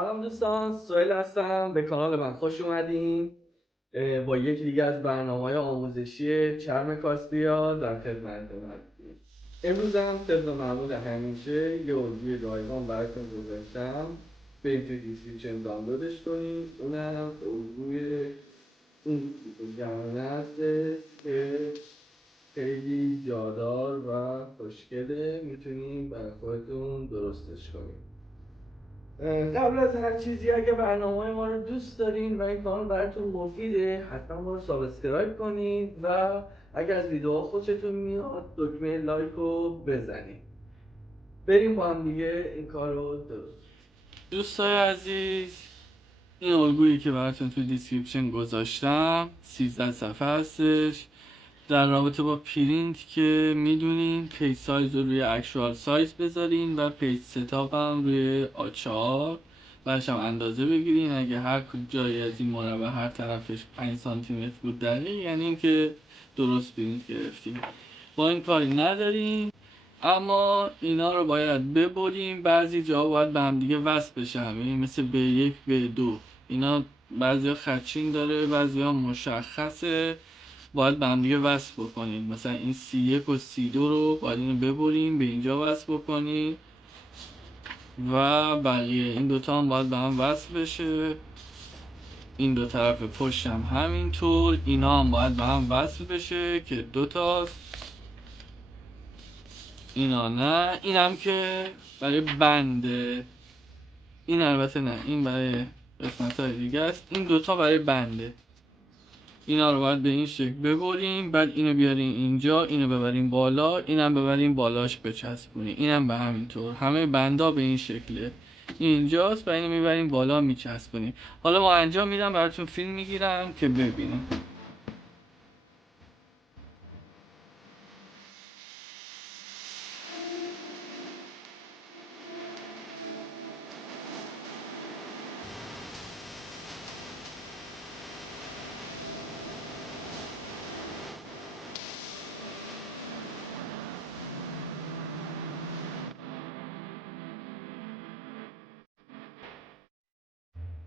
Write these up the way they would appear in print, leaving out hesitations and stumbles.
سلام دوستان، سهیل هستم. به کانال من خوش اومدین. با یکی دیگه از برنامه‌های آموزشی چرم کاسبیا در خدمتتون هستیم. امروز هم طبق معمول همیشه یه الگوی رایگان براتون گذاشتم. بریم توی دیسکریپشن دانلودش کنید. اونم الگوی این جهانه هستش که خیلی جادار و خوشگله. میتونیم برای خودتون درستش کنید. قبل از هر چیزی اگه برنامه ما رو دوست دارین و این کانال براتون مفیده، حتما ما رو سابسکرایب کنید و اگر از ویدیوها خوشتون میاد دکمه لایک رو بزنید. بریم با هم دیگه این کار رو درست. دوستای عزیز، این الگویی که براتون توی دیسکریپشن گذاشتم 13 صفحه هستش. در رابطه با پرینت که میدونین پیج سایز رو روی اکچوال سایز بذارین و پیج ستاپ هم روی آچار برش هم اندازه بگیرین. اگه هر جایی از این مربع هر طرفش 5 سانتی متر بود دقیق، یعنی اینکه درست پرینت گرفتیم. با این کاری نداریم، اما اینا رو باید ببریم. بعضی جا باید به هم دیگه وصل بشن، مثل B1 B2. اینا بعضی ها خدچین داره، بعضی ها مشخصه، باید به هم دیگه وصل بکنید. مثلا این C1 و C2 رو باید اینو ببریم به اینجا وصل بکنید و بقیه این دوتا هم باید به هم وصل بشه. این دو طرف پشت هم همینطور، اینا هم باید به هم وصل بشه که دوتاست. اینا نه، این هم که برای بنده. این البته نه، این برای قسمت های دیگه است. این دوتا برای بنده. اینا رو باید به این شکل ببریم، بعد اینو بیاریم اینجا، اینو ببریم بالا، اینم ببریم بالاش بچسبونیم. اینم به همینطور، همه بندا به این شکله. اینجاست و اینو میبریم بالا میچسبونیم. حالا ما انجام میدم براتون فیلم میگیرم که ببینیم.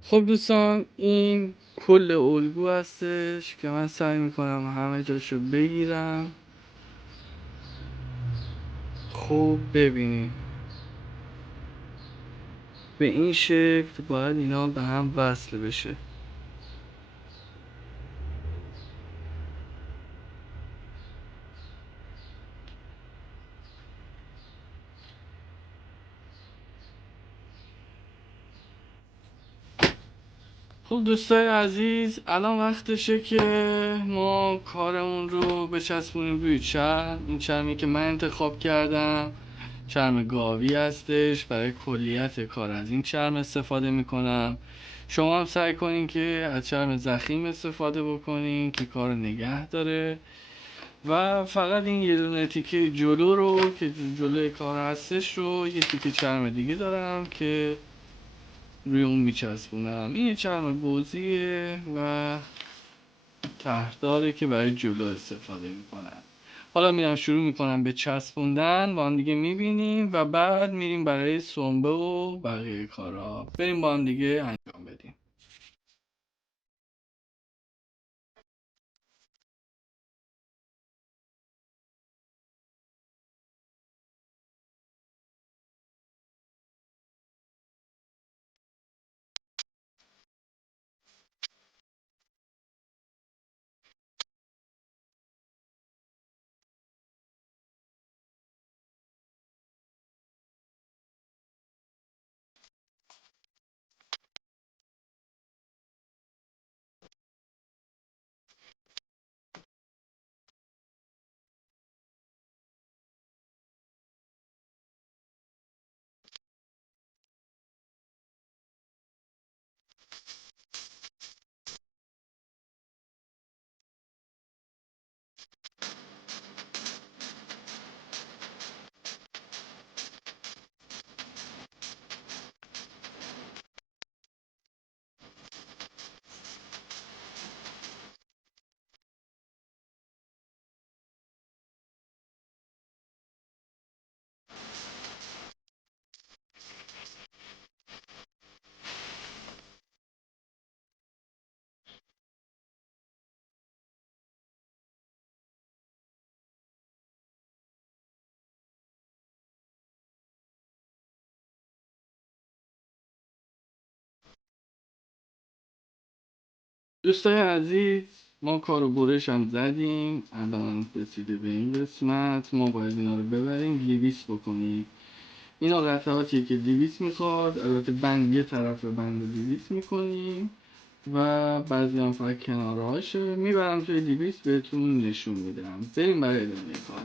خب دوستان، این کل الگو هستش که من سعی میکنم همه جاشو بگیرم. خب ببینید، به این شکل باید اینا به هم وصل بشه. خب دوستای عزیز، الان وقتشه که ما کارمون رو بچسبونیم روی چرم. این چرمی که من انتخاب کردم چرم گاوی هستش. برای کلیت کار از این چرم استفاده میکنم. شما هم سعی کنین که از چرم ضخیم استفاده بکنین که کار نگه داره. و فقط این یه دونه تیکه جلو رو که جلوی کار هستش رو یه تیکه چرم دیگه دارم که روی اون میچسبونم. این چرم بوزیه و تهداره که برای جلو استفاده میکنم. حالا میرم شروع میکنم به چسبوندن، با هم دیگه میبینیم و بعد میریم برای سنبه و بقیه کارا. بریم با هم دیگه انجام بدیم. دوستای عزیز، ما کار و برش هم زدیم، الان رسیده به این قسمت. ما باید اینا رو ببریم 200 بکنیم. اینا قطعاتیه که 200 میخواد. البته بند یه طرف بند 200 میکنیم و بعضی هم فقط کنارهاشه میبرم توی 200 بهتون نشون میدم. بریم برای ادامه کار.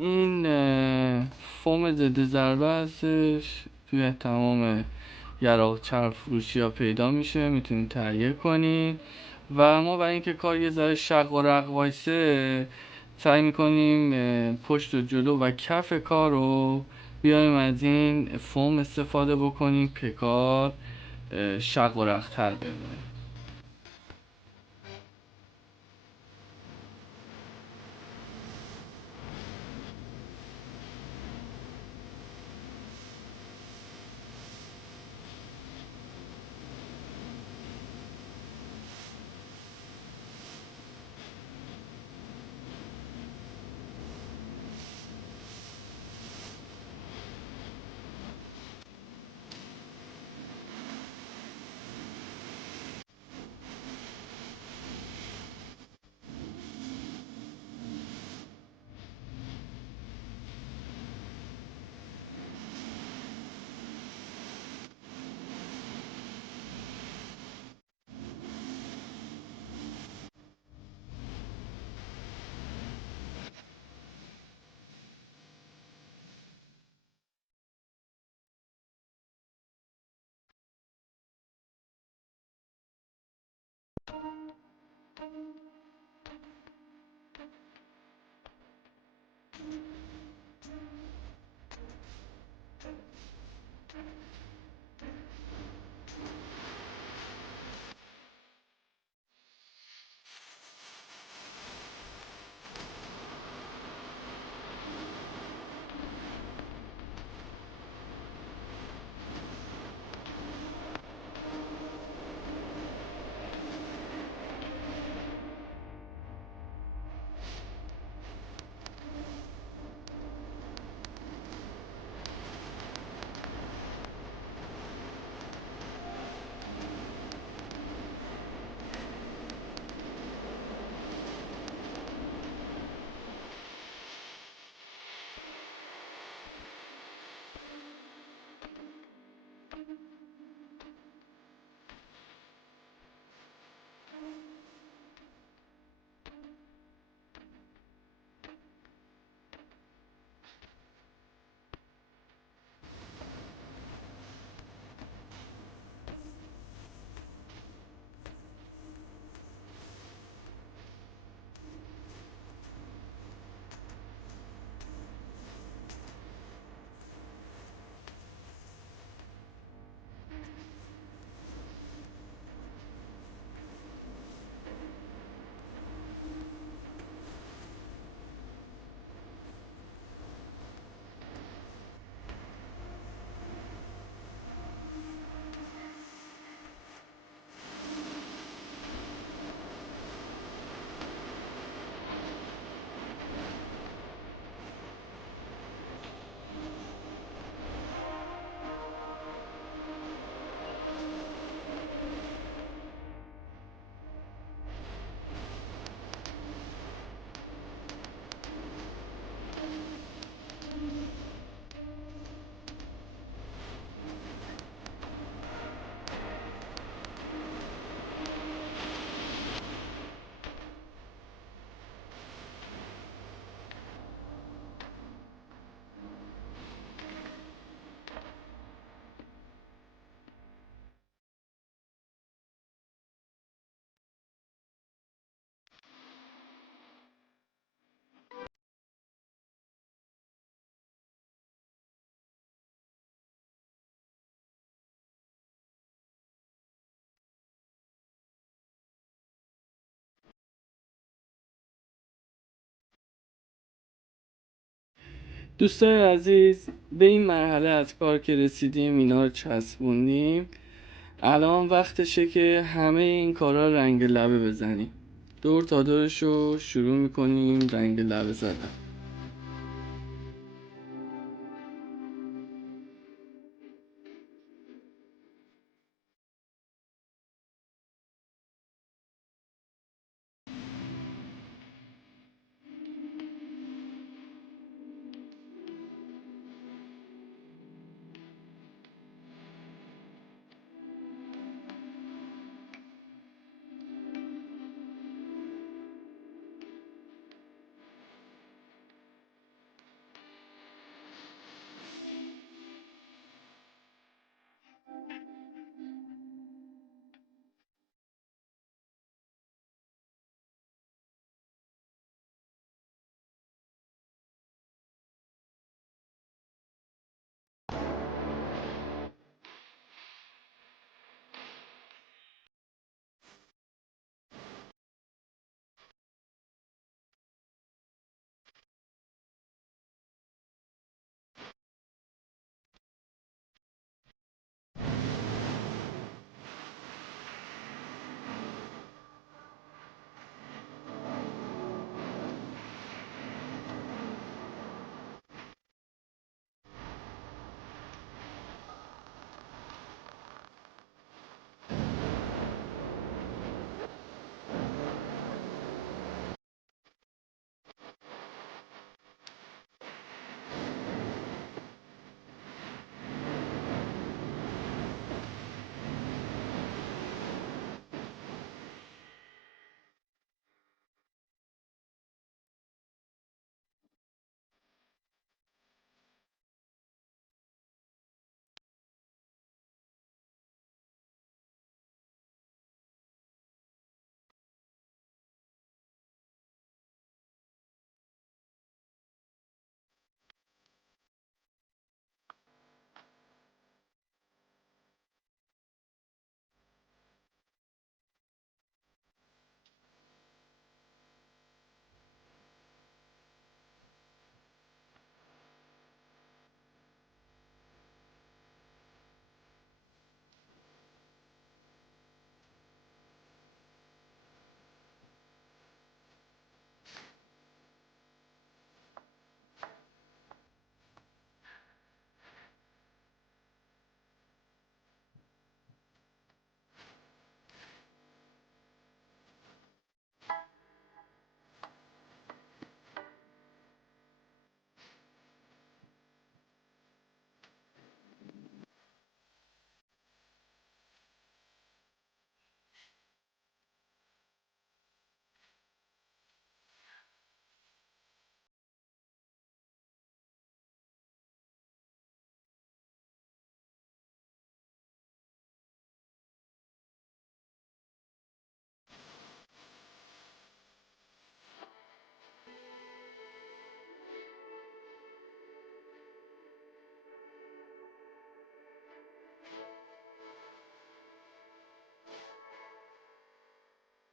این فوم ضد ضربه هستش، توی تمام یراق چرب فروشی ها پیدا میشه، میتونید تهیه کنید. و ما برای اینکه کار یه ذره شق و رق وایسه سعی میکنیم پشت و جلو و کف کار رو بیایم از این فوم استفاده بکنیم که کار شق و رق تر بمونه. دوستای عزیز، به این مرحله از کار که رسیدیم، اینا رو چسبوندیم. الان وقتشه که همه این کارا رنگ لبه بزنیم. دور تا دورش رو شروع میکنیم رنگ لبه زدن.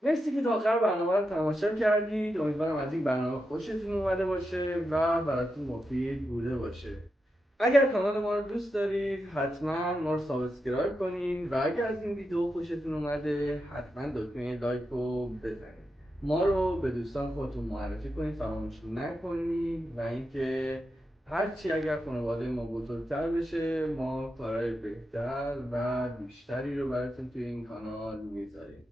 مرسی که تا آخر برنامه رو تماشا کردید. امیدوارم از این برنامه خوشتون اومده باشه و براتون مفید بوده باشه. اگر کانال ما رو دوست دارید حتما ما رو سابسکرایب کنین و اگر از این ویدیو خوشتون اومده حتما دکمه لایک رو بزنید. ما رو به دوستان خودتون معرفی کنید، فراموش نکنید و اینکه هرچی اگر خانواده ما بزرگتر بشه ما کارهای بهتر و بیشتری رو براتون توی این کانال میذاریم.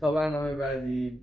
تا برنامه بعدی